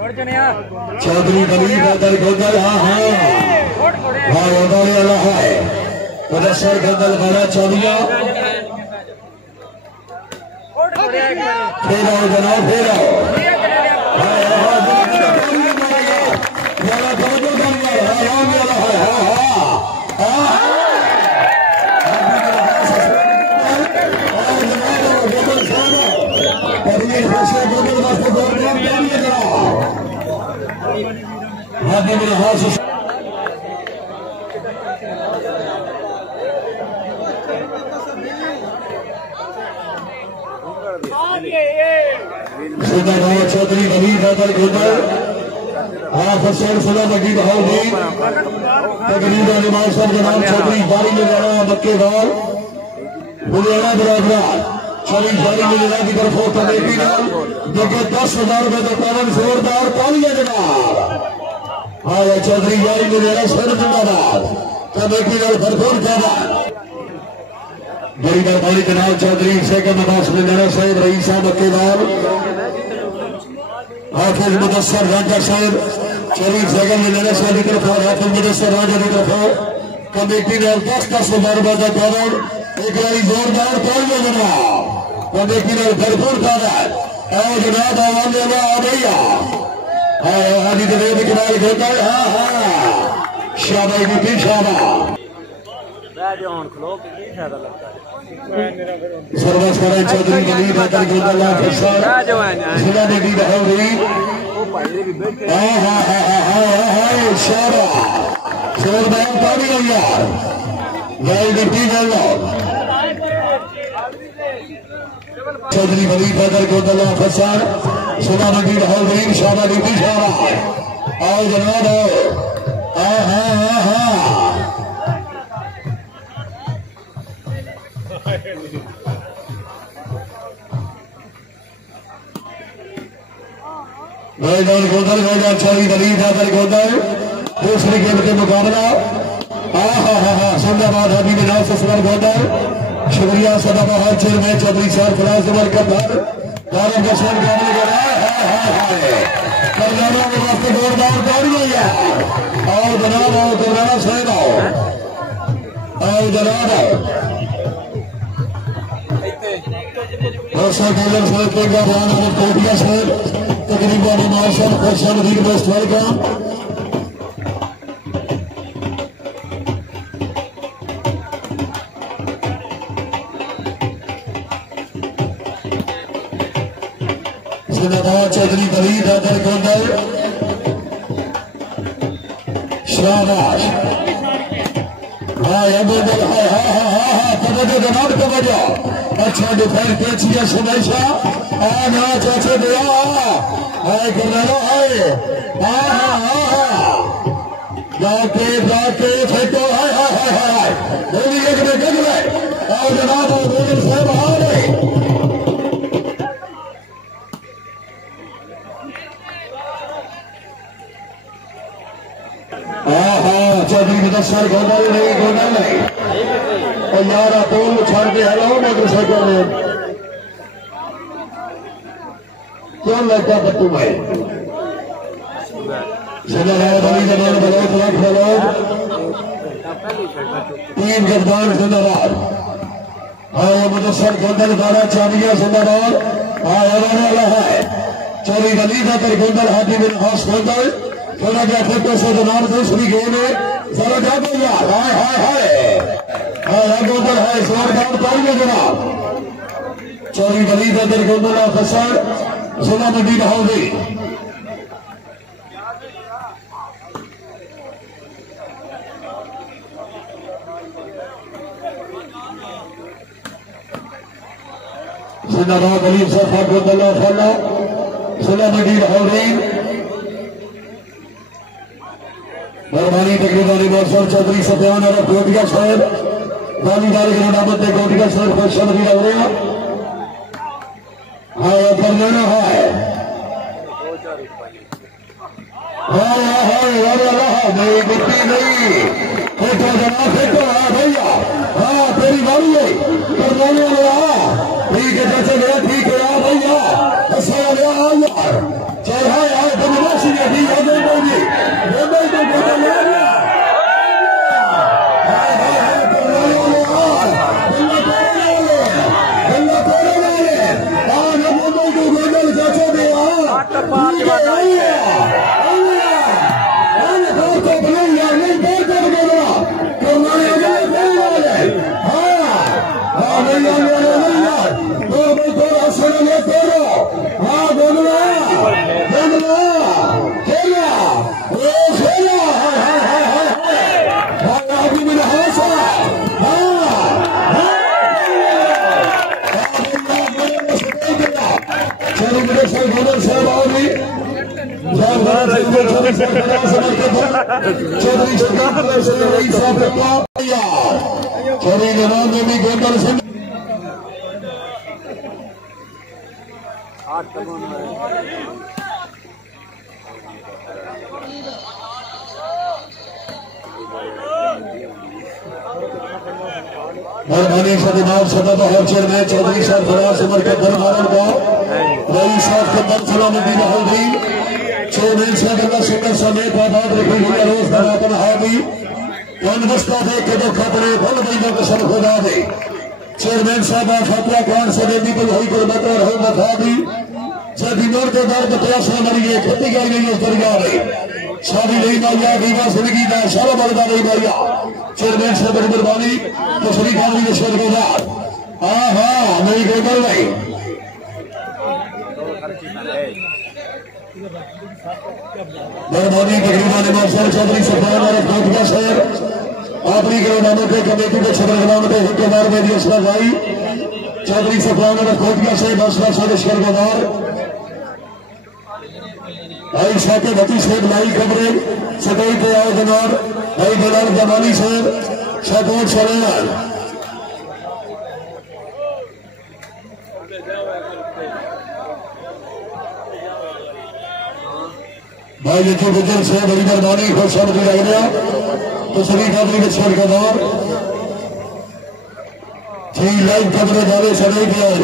चौधरी बली गदल गोदल हाँ हाँ हाँ उन्होंने अल्लाह है मुदस्सर गदल गला चौधिया फेर आओ जनाब फेर आओ चौधरी बली गदल गोदल फसैन सदा बड़ी बहाउद्दीन तकरीबन इमाम साहब जनाब चौधरी बारी में जाना मक्केवाल बुलियाना बराबरा चौधरी बारी में जाना की तरफ कमेटी नाल देखो 10,000 रुपए का पावन जोरदार तालियां जनाब हाँ चौधरी बारी में जाना सर जिंदाबाद कमेटी नाल भरपूर तादाद बड़ी मेहरबानी जनाब चौधरी सेकंड अब्बास में जाना साहब रईस साहब मक्केवाल हाफिज मुदस्सर राजा साहब 24 सेकंड में लेने साहब की तरफ हाफिज मुदस्सर राजा की तरफ कमेटी ने 10,000 रुपए का पावन एक बारी जोरदार तालियां जनाब कमेटी ने भरपूर तादाद आओ जनाब आवाम आ भैया आदि देव किनारे होता है हाँ हाँ शाबाश बेटी शाबाश सर्वस करें चौधरी बली गदल गोदल फसाद जिला बेटी बहाउद्दीन हाँ हाँ हाँ हाँ हाँ शाबाश जोरदार तालियां यार जय बेटी जय चौधरी बली गदल गोदल फसाद जिला बेटी बहाउद्दीन शाबाश बेटी शाबाश आओ जनाब आओ हाँ हाँ हाँ हाँ मैदान गोदल मैदान चौधरी बली गदल गोदल दूसरी गेम के मुकाबला जिंदाबाद हबीब नाज ससुर गोदल शुक्रिया सदाबहार चेयरमैन चौधरी साहब फराज उमर कब्बर दारुल गशन गाने के करनाना के वास्ते जोरदार तालियां यार आओ जनाब आओ करनाना साहब आओ जनाब आओ साहब के गाना कोटिया साहब तकरीबन इमाम साहब खुर्शन लीग बेस्ट वेलकम जिंदाबाद चौधरी बली गदल गोदल शाबाश हाँ अबूबल हाँ हाँ हाँ हाँ हाँ तवज्जो जनाब तवज्जो अच्छा डिफेंस पेचिया सुमेशा ना चाचे दिया हाय करना हाय हाँ हाँ हाँ हाँ जाके जाके फेंको हाय हाय हाय हाय बोली एक में गज गए आओ जनाब बोली साहब आ रहे हाँ हाँ चौधरी मुदस्सर गोदल नहीं और यार बोल छाड़ के हेलो मोटरसाइकिल में क्यों लगता बट्टू भाई जिंदाबाद अली जमान बलोच लाख बलोच तीन गद्दान जिंदाबाद हाँ मुदस्सर गोदल दारा चाबिया जिंदाबाद हाँ वाला है चौधरी बली गदल गोदल हाथी बिन हास गोदल थोड़ा क्या फोटो से जनाब दूसरी गेम है जरा जाओ यार हाय हाय हाय हाँ गोदल है जोरदार तालियां जनाब चौधरी बली गदल गोदल फसाद जिला मंडी बहाउद्दीन जिंदाबाद अली साहब गोदल फला जिला मंडी बहाउद्दीन मेहरबानी तकरीबन इमाम चौधरी सत्यान और कोटिया साहब वालीबाल की नामत कोटिया साहब खुश नजर लग रहे हैं हाँ करना है नहीं मिट्टी नहीं फेंको जनाब फेंको हाँ भैया हाँ तेरी बारी है करने वाला ठीक है चाचा गया ठीक है भैया यार चल हाँ यार मेहरबानी सदनाव सदा हर चेयरमैन चौधरी साहब फराज समर के दरबारन का रईस साहब के दम सलामती रहल दी चेयरमैन साहब अल्लाह सुंदर समेत आबाद रखी हुई रोज दरापन हावी कौन वस्ता दे के दो खतरे भल महीनों के सब खुदा दे चेयरमैन साहब फतवा कौन से देवी को वही गुरबत और हो बता दी जब इनोर के दर्द प्यासा मरिए खेती गई नहीं उस दरिया में शादी नहीं माइया दीवा जिंदगी का सारा बलदा नहीं माइया चेयरमैन साहब की मेहरबानी तस्वीर खाली के शेर गुजार हाँ हाँ मेरी कोई गल नहीं मेहरबानी तकरीबन इमाम साहब चौधरी सफान और कोटका शहर आपरी के नामों के कमेटी के सदर नाम के हिक्केदार में भी असला भाई चौधरी सफान और कोटका शहर बसला साढ़े शेर गुजार भाई साके भती शेख लाई कमरे सदई पे आओ जनाब भाई दलाल जमानी शेर शकोट सलेमान भाई लिखो गुजर से बड़ी मेहरबानी खुश आमदी लग गया तो सभी कादरी के शेर का दौर ठीक लाइव कमरे जावे सदई पे आओ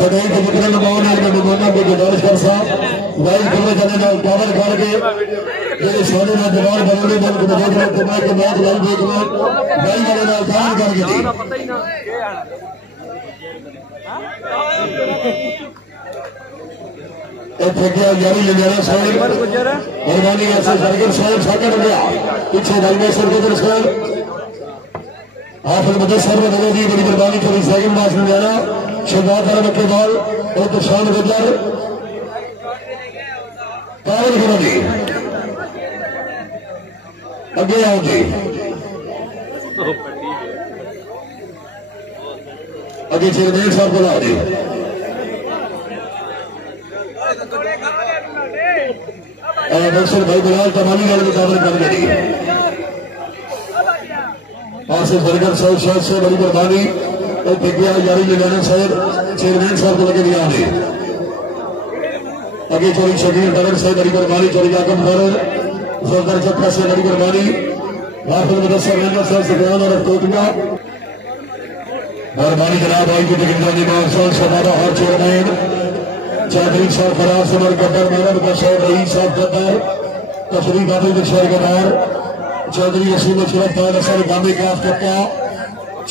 सदई के जितने नमान है मेहमानों को गुजारिश कर साहब लाइव कमरे जाने का कावल करके मेरे सोने में दीवार बनने बन को देख रहे तुम्हारे के बाद लाइव देख रहे लाइव वाले ना काम करके दी ठेकिया जारी ले जाना साहब मेहरबानी ऐसे सरकार साहब साकर हो गया पीछे रेलवे सरकार साहब हाफिज मदद सर में दी बड़ी मेहरबानी थोड़ी सेकंड मास में जाना शुरुआत करने के बाद और दुशान गुजर कावल करो जी अगे आओ जी अगे चेयरमैन साहब को ला दी दरअसल भाई बिलाल तमानी वाले मुकाबले कर दी आसिफ बरगर साहब शायद से बड़ी मेहरबानी और ठेकिया जारी लगाना साहब चेयरमैन साहब को लगे दिया ने आगे चोरी शकील डगर से बड़ी मेहरबानी चोरी आकम कर जोरदार चक्का से बड़ी मेहरबानी हाफिज मुदस्सर रहमान साहब से बयान और कोटगा मेहरबानी जनाब भाई की तकरीबन इमाम साहब सदादा हर चेयरमैन चौधरी साहब फराज समर गद्दर मेहरब का साहब रईस साहब गद्दर तशरीफ आते के शेर गद्दार चौधरी असीम अशरफ खान असर गामी का कप्ता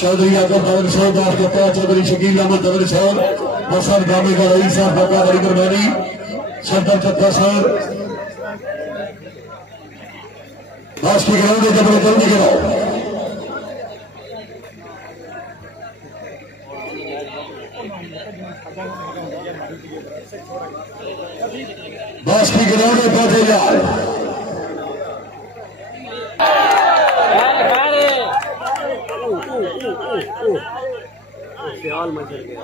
चौधरी आगम दवर साहब का कप्ता चौधरी शकील अहमद दवर साहब असर गामी का रईस साहब का बड़ी मेहरबानी सरदार चक्का साहब बास की ग्राउंड में जब जल्दी गिराओ बास की ग्राउंड में पहुंचे जाए ख्याल मचल गया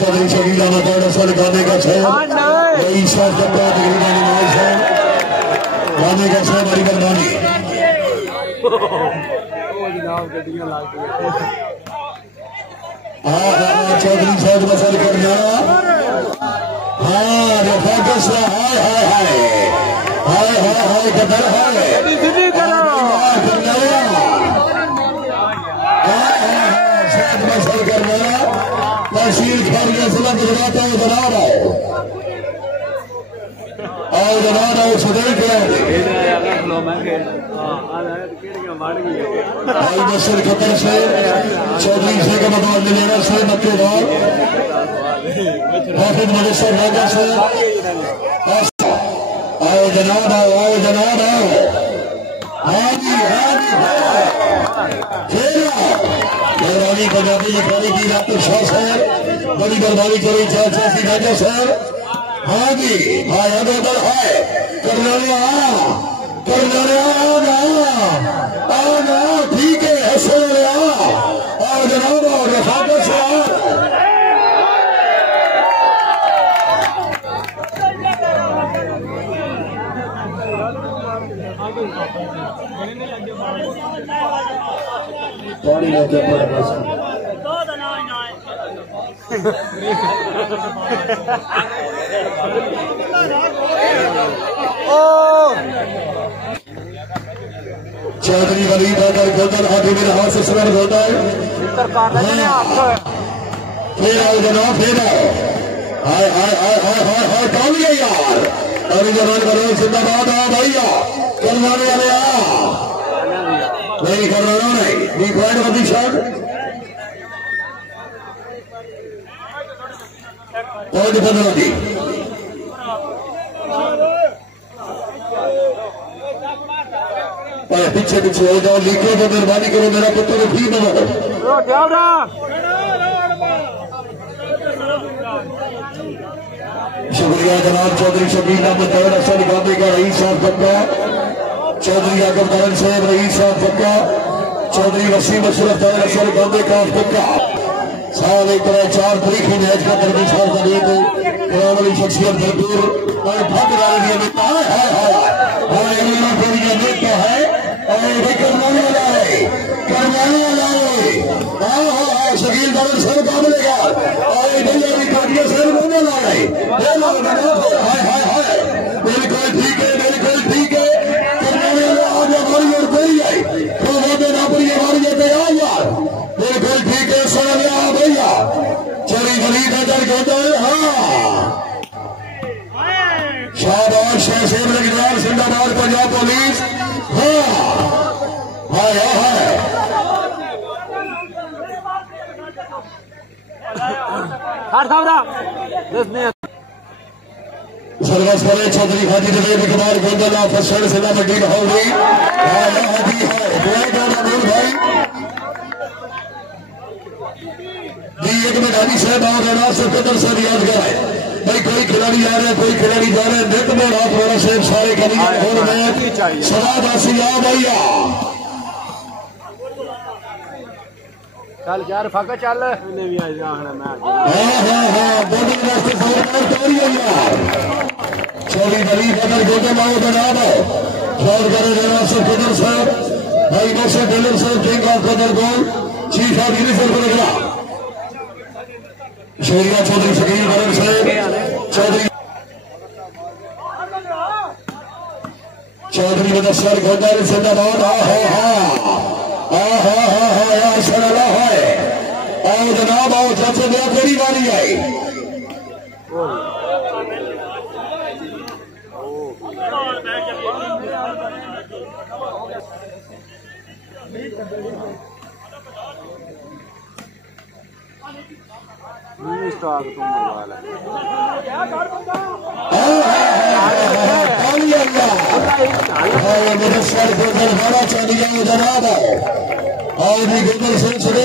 चौधरी शकील अहमद गाने का छह गाने का छह बड़ी मेहरबानी चौधरी साहब मसल कर जाना हाँ फोकस हाय हाय हाय हाय हाय हाय कदर हाय मसल कर जाना तहसील खैरिया जिला गुजरात है जनाब आओ जनाब जनाब आओ सदैव के भाई नसर खतर से चौधरी से का बदौल लेना से मक्केदार हाफिज मुदस्सर राजा से आओ जनाब आओ हाँ जी मेहरबानी पंजाबी लिखानी की डॉक्टर शाह सर बड़ी मेहरबानी करी चाची राजा सर हाँ जी हाँ अगर है करना ठीक है हसन आओ जनाब आओ रफाकत से पानी लेके पड़े बस चौधरी वली दादर गोदर आगे मेरे हाथ से सर होता है फिर आओ जनाब फिर आओ हाय कौन है यार अरे जनाब करो जिंदाबाद आओ भैया करवाने वाले नहीं करवाना नहीं डी पॉइंट बदी शॉट पॉइंट 15 दी पीछे हो जाओ लीको तो मेहरबानी करो मेरा पुत्र को ठीक न शुक्रिया जनाब चौधरी शकील अहमद तैर असद गांधी का रईस साहब पक्का चौधरी आगम तरन साहब रईस साहब पक्का चौधरी वसीम अशरफ तैर असद गांधी का पक्का साल एक तरह 4 तारीख मैच का दरमिश वाली शख्सियत भरपूर और भग वाले नेता है करवाने वाला है शकील तरन सर कामलेगा भैया भी काटिया सर बोलने ला रहे बिल्कुल ठीक है करवाने वाला आज हमारी और कोई है तो वादे ना पड़ी हमारी तैयार यार बिल्कुल ठीक है सुन लिया भैया चली गली नजर कहते हैं हाँ शाहबाज शाहसेब लखनऊ जिंदाबाद पंजाब पुलिस हाँ सरवस करे चौधरी हाजी जवेद इकबाल गोंदला फसड़ जिला मंडी होगी भाई एक मैदानी साहब और राना से कदर से याद कराए भाई कोई खिलाड़ी आ रहे हैं कोई खिलाड़ी जा रहे हैं नित में रात वाला शेख सारे खिलाड़ी सदा दासी आ भैया चल यार फाका चल ने भी आ जाना मैं बोलिंग रास्ते फोर तोड़ी यार चौधरी वली कदर गोदे माओ जनाब शॉट करे राना से कदर साहब भाई नौशा टेलर साहब किंग ऑफ कदर गोल चीफ ऑफ यूनिफॉर्म को लगा शोरिया चौधरी शकील बरन साहब चौधरी मुदस्सर गोदर जिंदाबाद आओ जनाब आओ चाचा मेरा तेरी बारी आई स्टॉक तुम वाला मुदस्सर गोदर बड़ा चढ़ जाओ जनाब और भी गोदर से छड़े